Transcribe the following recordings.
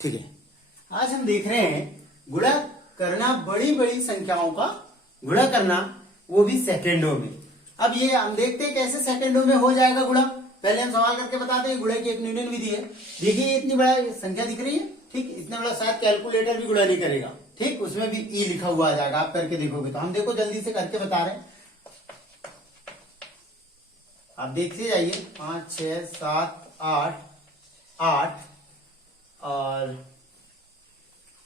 ठीक है, आज हम देख रहे हैं गुणा करना, बड़ी बड़ी संख्याओं का गुणा करना, वो भी सेकेंडों में। अब ये हम देखते हैं कैसे सेकेंडों में हो जाएगा गुणा। पहले हम सवाल करके बताते हैं, गुणा की एक न्यूटन विधि है। देखिए इतनी बड़ा संख्या दिख रही है, ठीक, इतना बड़ा शायद कैलकुलेटर भी गुणा नहीं करेगा, ठीक, उसमें भी ई लिखा हुआ आ जाएगा। आप करके देखोगे तो हम देखो जल्दी से करके बता रहे हैं, आप देखते जाइए। 5 6 7 8 8 और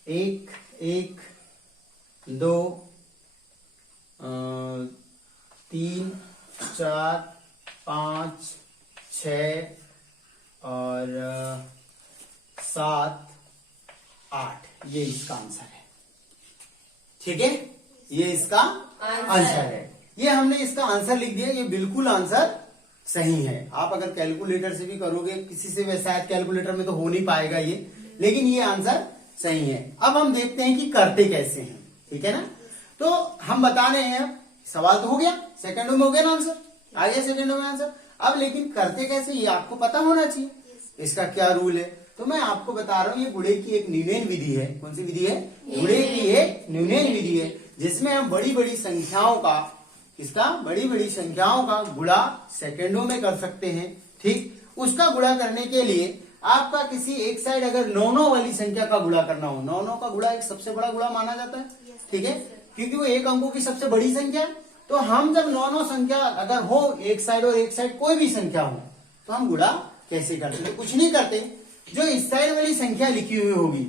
1 1 2 3 4 5 6 और 7 8, ये इसका आंसर है। ठीक है, ये इसका आंसर है। ये हमने इसका आंसर लिख दिया, ये बिल्कुल आंसर सही है। आप अगर कैलकुलेटर से भी करोगे, किसी से भी शायद कैलकुलेटर में तो हो नहीं पाएगा ये, लेकिन ये आंसर सही है। अब हम देखते हैं कि करते कैसे हैं, ठीक है ना। तो हम बता रहे हैं, सवाल तो हो गया, सेकंडों में हो गया ना आंसर, आ गया सेकंडों में आंसर। अब लेकिन करते कैसे, ये आपको पता होना चाहिए, इसका क्या रूल है। तो मैं आपको बता रहा हूं, ये गुणे की एक न्यूनन विधि है। कौन सी विधि है? गुणे की एक न्यूनन विधि है, जिसमें हम बड़ी बड़ी संख्याओं का, इसका बड़ी बड़ी संख्याओं का गुणा सेकंडों में कर सकते हैं। ठीक, उसका गुणा करने के लिए आपका किसी एक साइड अगर 9 वाली संख्या का गुणा करना हो, 9 का गुणा एक सबसे बड़ा गुणा माना जाता है, ठीक है, क्योंकि वो एक अंकों की सबसे बड़ी संख्या है। तो हम जब 9 संख्या अगर हो एक साइड और एक साइड कोई भी संख्या हो, तो हम गुणा कैसे करते हैं? कुछ नहीं करते, जो इस साइड वाली संख्या लिखी हुई होगी,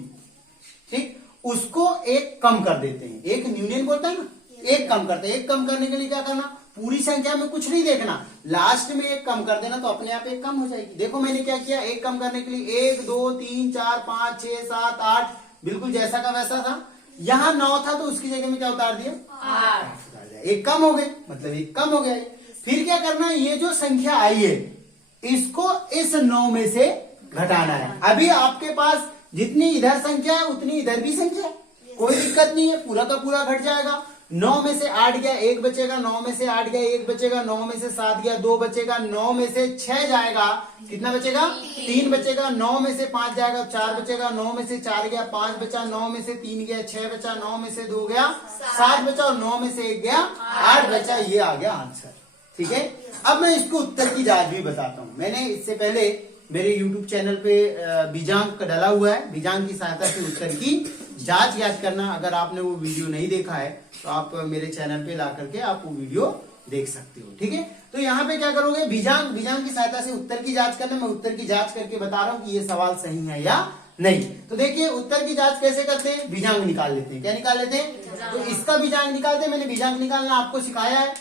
ठीक, उसको एक कम कर देते हैं। एक न्यूनन बोलता है ना, एक कम करते हैं। एक कम करने के लिए क्या करना, पूरी संख्या में कुछ नहीं देखना, लास्ट में एक कम कर देना, तो अपने आप एक कम हो जाएगी। देखो मैंने क्या किया, एक कम करने के लिए 1 2 3 4 5 6 7 8, बिल्कुल जैसा का वैसा था। यहाँ 9 था तो उसकी जगह में क्या उतार दिया, 8। एक कम हो गए, मतलब एक कम हो गया। फिर क्या करना है, ये जो संख्या आई है इसको इस 9 में से घटाना है। अभी आपके पास जितनी इधर संख्या है उतनी इधर भी संख्या है, कोई दिक्कत नहीं है, पूरा का पूरा घट जाएगा। 9 में से 8 गया, 1 बचेगा, 9 में से 8 गया, 1 बचेगा, 9 में से 7 गया, 2 बचेगा, 9 में से 6 जाएगा, कितना बचेगा, 3 बचेगा, 9 में से 5 जाएगा, 4 बचेगा, 9 में से 4 गया, 5 बचा, 9 में से 3 गया, 6 बचा, 9 में से 2 गया, 7 बचा, और 9 में से 1 गया, 8 बचा। ये आ गया आंसर, ठीक है। अब मैं इसको उत्तर की जांच भी बताता हूं। मैंने इससे पहले मेरे YouTube चैनल पे बीजांक डला हुआ है, बीजांक की सहायता से उत्तर की जांच याद करना। अगर आपने वो वीडियो नहीं देखा है तो आप मेरे चैनल पे ला करके आप वो वीडियो देख सकते हो, ठीक है। तो यहाँ पे क्या करोगे, बीजांक की सहायता से उत्तर की जांच करना। मैं उत्तर की जांच करके बता रहा हूँ कि ये सवाल सही है या नहीं। तो देखिए उत्तर की जांच कैसे करते हैं, बीजांक निकाल लेते हैं। क्या निकाल लेते हैं? तो इसका बीजांक निकालते हैं। मैंने बीजांक निकालना आपको सिखाया है।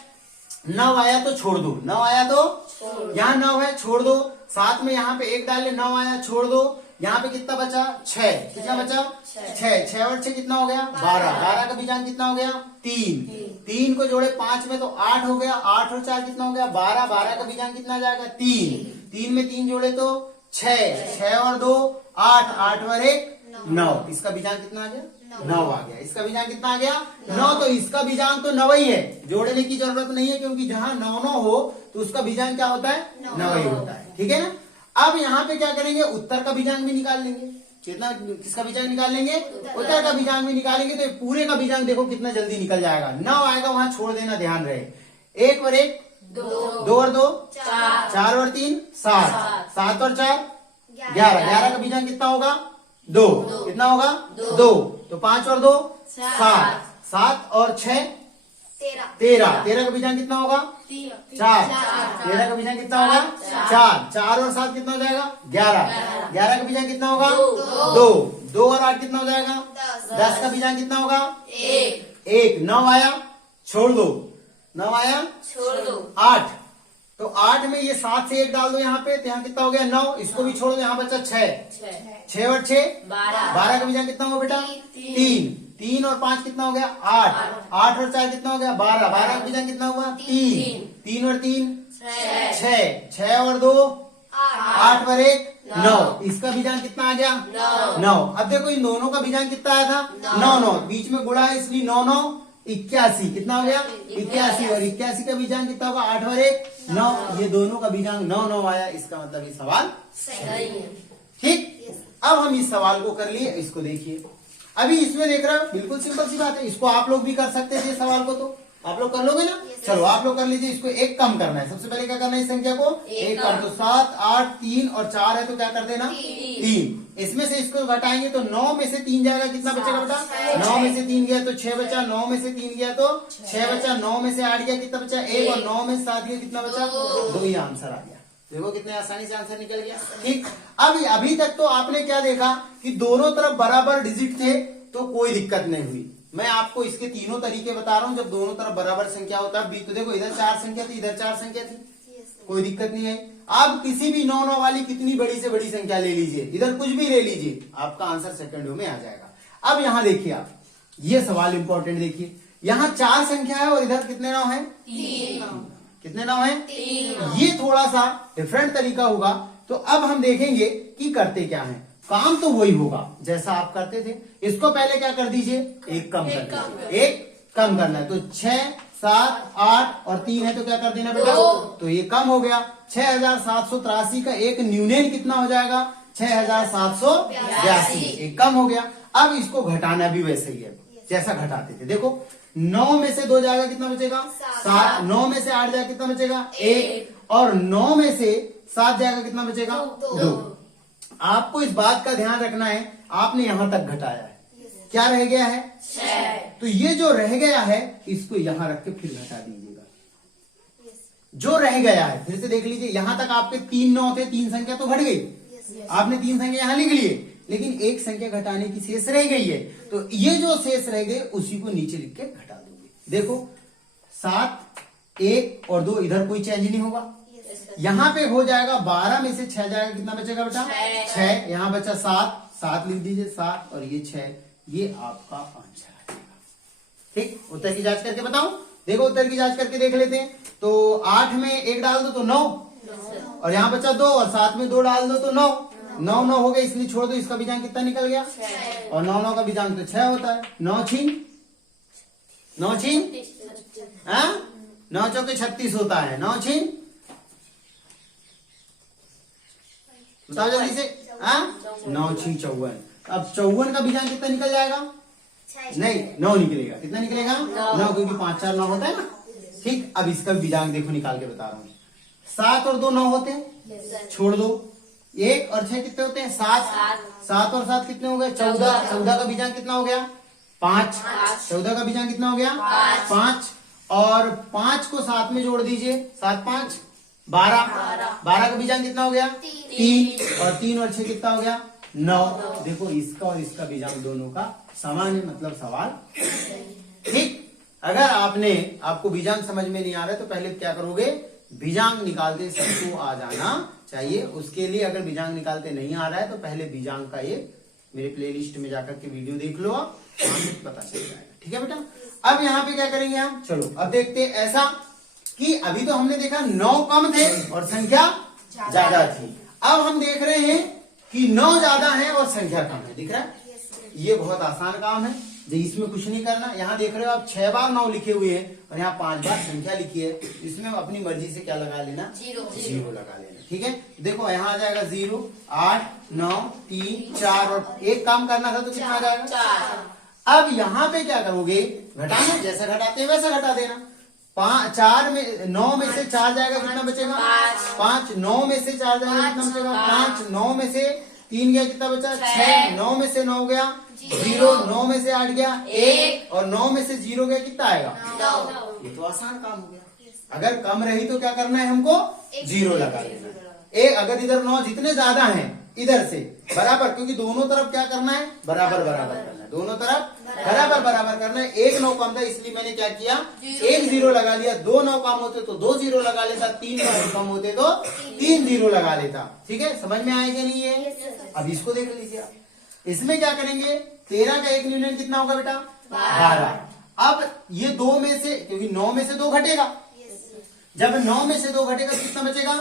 9 आया तो छोड़ दो, 9 आया तो यहाँ 9 है, छोड़ दो। साथ में यहाँ पे 1 डाल ले, 9 आया, छोड़ दो। यहाँ पे कितना बचा, 6, कितना बचा, 6 और 6 कितना हो गया, 12। 12 का बीजांक कितना हो गया, 3। 3 को जोड़े 5 में तो 8 हो गया। 8 और 4 कितना हो गया, 12। 12 का बीजांक कितना जाएगा, 3। 3 में 3 जोड़े तो 6। 6 और 2 8, 8 और 1 9। इसका बीजांक कितना आ गया, 9 आ गया। इसका बीजांक कितना आ गया, 9। तो इसका बीजांक तो 9 ही है, जोड़ने की जरूरत नहीं है, क्योंकि जहां 9 हो तो उसका बीजांक क्या होता है, 9 ही होता है, ठीक है ना। अब यहाँ पे क्या करेंगे, उत्तर का बीजांक भी निकाल लेंगे। कितना, किसका बीजांक निकाल लेंगे, उत्तर का बीजांक भी निकालेंगे। तो पूरे का बीजांक देखो कितना जल्दी निकल जाएगा। 9 आएगा, वहां छोड़ देना, ध्यान रहे। 1 और 1 2 और 2 4 और 3 7 7 और 4 11। 11 का बीजांक कितना होगा, 2। कितना होगा, 2। तो 5 और 2 7। 7 और 6 13। 13 का बीजांक कितना होगा, 4। 13 का बीजांक कितना होगा, 4। 4 और 7 कितना हो जाएगा, 11। 11 का बीजांक कितना होगा, 2। 2 और 8 कितना हो जाएगा, 10 का बीजांक कितना होगा, 1। 9 आया, छोड़ दो, 9 आया, छोड़ दो, 8। तो 8 में ये 7 से 1 डाल दो यहाँ पे, तो यहाँ कितना हो गया, 9। इसको भी छोड़ दो, यहाँ बचा 6। 6 और 6 12 का बीजांक कितना होगा बेटा, 3। 3 और 5 कितना हो गया, 8। 8 और 4 कितना हो गया, 12। 12 का बीजांक कितना हुआ, 3। 3 और 3 6। 6 और 2 8 और 1 9। इसका बीजांक कितना आ गया, 9। अब देखो इन दोनों का बीजांक कितना आया था, 9 9। बीच में गुणा है इसलिए 9 9 81। कितना हो गया, 81। और 81 का बीजांक कितना होगा, 8 और 1 9। ये दोनों का बीजांक 9 9 आया। इसका मतलब ये सवाल सही है, ठीक। अब हम इस सवाल को कर लिए, इसको देखिए। अभी इसमें देख रहे हो बिल्कुल सिंपल सी बात है, इसको आप लोग भी कर सकते थे सवाल को, तो आप लोग कर लोगे ना। चलो आप लोग कर लीजिए। इसको एक कम करना है, सबसे पहले क्या करना है, इस संख्या को एक कर दो। 7, 8, 3 और 4 है तो क्या कर देना 3। इसमें से इसको घटाएंगे तो 9 में से 3 जाएगा, कितना बचेगा बेटा 9 में से 3 गया तो 6 बचा, 9 में से 3 गया तो 6 बचा, 9 में से 8 गया कितना बचा 1 और 9 में से 7 गया कितना बचा 2। ही आंसर आ गया। देखो कितने आसानी से आंसर निकल गया। ठीक, अब अभी तक तो आपने क्या देखा कि दोनों तरफ बराबर डिजिट थे तो कोई दिक्कत नहीं हुई। मैं आपको इसके तीनों तरीके बता रहा हूं, जब दोनों तरफ बराबर संख्या होता है। तो देखो इधर 4 संख्या थी, इधर 4 संख्या थी, कोई दिक्कत नहीं है। आप किसी भी 9 वाली कितनी बड़ी से बड़ी संख्या ले लीजिए, इधर कुछ भी ले लीजिए, आपका आंसर सेकंडों में आ जाएगा। अब यहां देखिए आप, ये सवाल इंपॉर्टेंट देखिए, यहाँ 4 संख्या है और इधर कितने 9 है 3। कितने 9 है 3। ये थोड़ा सा डिफरेंट तरीका होगा। तो अब हम देखेंगे कि करते क्या है। काम तो वही होगा जैसा आप करते थे। इसको पहले क्या कर दीजिए, एक कम कर दीजिए, एक कम करना है। तो 6, 7, 8 और 3 है तो क्या कर देना बेटा, तो ये कम हो गया। 6783 का एक न्यूनेन कितना हो जाएगा 6782, एक कम हो गया। अब इसको घटाना भी वैसे ही है जैसा घटाते थे। देखो 9 में से 2 जाएगा कितना बचेगा 7, 9 में से 8 जाएगा कितना बचेगा 1 और 9 में से 7 जाएगा कितना बचेगा 2। आपको इस बात का ध्यान रखना है, आपने यहां तक घटाया है, क्या रह गया है 6। तो ये जो रह गया है इसको यहां रख के फिर घटा दीजिएगा। जो रह गया है फिर से देख लीजिए, यहां तक आपके 3 9 थे, 3 संख्या तो घट गई, आपने 3 संख्या यहां लिख लिए, लेकिन एक संख्या घटाने की शेष रह गई है। तो ये जो शेष रह गए उसी को नीचे लिख के घटा दोगे। देखो 7, 1 और 2 इधर कोई चेंज नहीं होगा। यहां पे हो जाएगा 12 में से 6 जाएगा कितना बचेगा बेटा 6। यहां बचा 7 लिख दीजिए 7 और ये 6, ये आपका आंसर आ जाएगा। ठीक, उत्तर की जांच करके बताऊं। देखो उत्तर की जांच करके देख लेते हैं। तो 8 में 1 डाल दो तो 9 और यहां बचा 2 और 7 में 2 डाल दो तो 9 हो गया, इसलिए छोड़ दो। इसका बीजांक कितना निकल गया 6 और 9 का बीजांक तो 6 होता है। 9 छीन 9 चौके 36 होता है। 9 छीन बताओ जल्दी से। 9 छीन 54। अब 54 का बीजांक कितना निकल जाएगा नहीं 9 निकलेगा। कितना निकलेगा 9 क्योंकि 5 4 9 होता है ना। ठीक, अब इसका बीजांक देखो निकाल के बता रहा हूँ। 7 और 2 9 होते हैं, छोड़ दो। 1 और 6 कितने होते हैं 7 और 7 कितने हो गए 14। 14 का बीजांक कितना हो गया 5। 14 का बीजांक कितना हो गया 5 और 5 को 7 में जोड़ दीजिए, 7 5 12। 12 का बीजांक कितना हो गया 3 और 3 और 6 कितना हो गया 9। देखो इसका और इसका बीजांक दोनों का समान है, मतलब सवाल। ठीक, अगर आपको बीजांक समझ में नहीं आ रहा है तो पहले क्या करोगे, बीजांक निकालते सबको आ जाना चाहिए। उसके लिए अगर बीजांक निकालते नहीं आ रहा है तो पहले बीजांक का ये मेरे प्लेलिस्ट में जाकर के वीडियो देख लो, आप पता चल जाएगा। ठीक है बेटा। अब यहाँ पे क्या करेंगे हम, चलो अब देखते हैं। ऐसा कि अभी तो हमने देखा 9 कम थे और संख्या ज्यादा थी। अब हम देख रहे हैं कि 9 ज्यादा है और संख्या कम है। दिख रहा है, ये बहुत आसान काम है, इसमें कुछ नहीं करना। यहाँ देख रहे हो आप 6 बार 9 लिखे हुए हैं और यहाँ 5 बार संख्या लिखी है। इसमें अपनी मर्जी से क्या लगा लेना, जीरो लगा लेना। ठीक है, देखो यहाँ आ जाएगा 0, 8, 9, 3, 4 और एक काम करना था तो कितना आ जाएगा 4। अब यहाँ पे क्या करोगे, घटाना, जैसा घटाते हैं वैसा घटा देना। 9 में से 4 जाएगा कितना बचेगा 5। 9 में से 4 जाएगा कितना बचेगा 5। 9 में से 3 गया कितना बचा 6। 9 में से 9 गया 0। 9 में से 8 गया 1 और 9 में से 0 गया कितना आएगा 9। ये तो आसान काम हो गया। अगर कम रही तो क्या करना है, हमको 0 लगा देना। अगर इधर 9 जितने ज्यादा हैं इधर से बराबर, क्योंकि दोनों तरफ क्या करना है, बराबर करना है। दोनों तरफ बराबर करना है। 1 9 कम था इसलिए मैंने क्या किया, 1 0 लगा लिया। 2 9 कम होते तो 2 0 लगा लेता। 3 9 कम होते तो 3 0 लगा लेता। ठीक है, समझ में आएगा नहीं है। अब इसको देख लीजिए आप, इसमें क्या करेंगे, 13 का एक न्यूनतम कितना होगा बेटा 12। अब ये 2 में से, क्योंकि 9 में से 2 घटेगा, जब 9 में से 2 घटेगा तो कितना बचेगा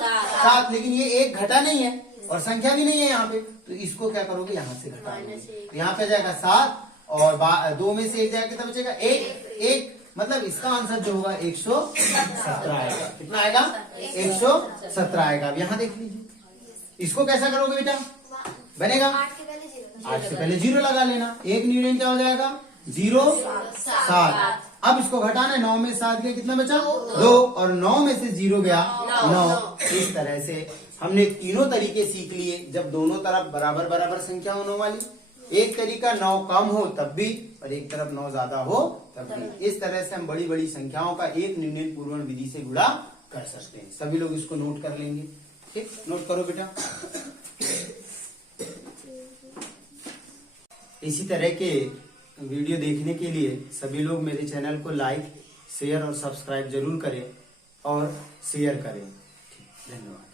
7। लेकिन ये 1 घटा नहीं है और संख्या भी नहीं है यहाँ पे, तो इसको क्या करोगे, यहाँ से घटा दोगे। यहाँ पे जाएगा 7 और 2 में से 1 जाएगा कितना बचेगा 1। मतलब इसका आंसर जो होगा 117 आएगा। कितना आएगा 117 आएगा। अब यहाँ देख लीजिए, इसको कैसा करोगे बेटा, बनेगा। 8 से पहले 0 लगा लेना, 1 न्यूटन क्या हो जाएगा 0 7। अब इसको घटाना, 9 में 7 गया, कितना बचा 2, और 9 में से 0 गया 9। इस तरह से हमने तीनों तरीके सीख लिए, जब दोनों तरफ बराबर बराबर संख्या होने वाली। एक तरीका 9 कम हो तब भी, और एक तरफ 9 ज्यादा हो तब भी। इस तरह से हम बड़ी बड़ी संख्याओं का एक निर्णय पूर्वण विधि से गुणा कर सकते हैं। सभी लोग इसको नोट कर लेंगे, ठीक, नोट करो बेटा। इसी तरह के वीडियो देखने के लिए सभी लोग मेरे चैनल को लाइक, शेयर और सब्सक्राइब जरूर करें और शेयर करें। धन्यवाद।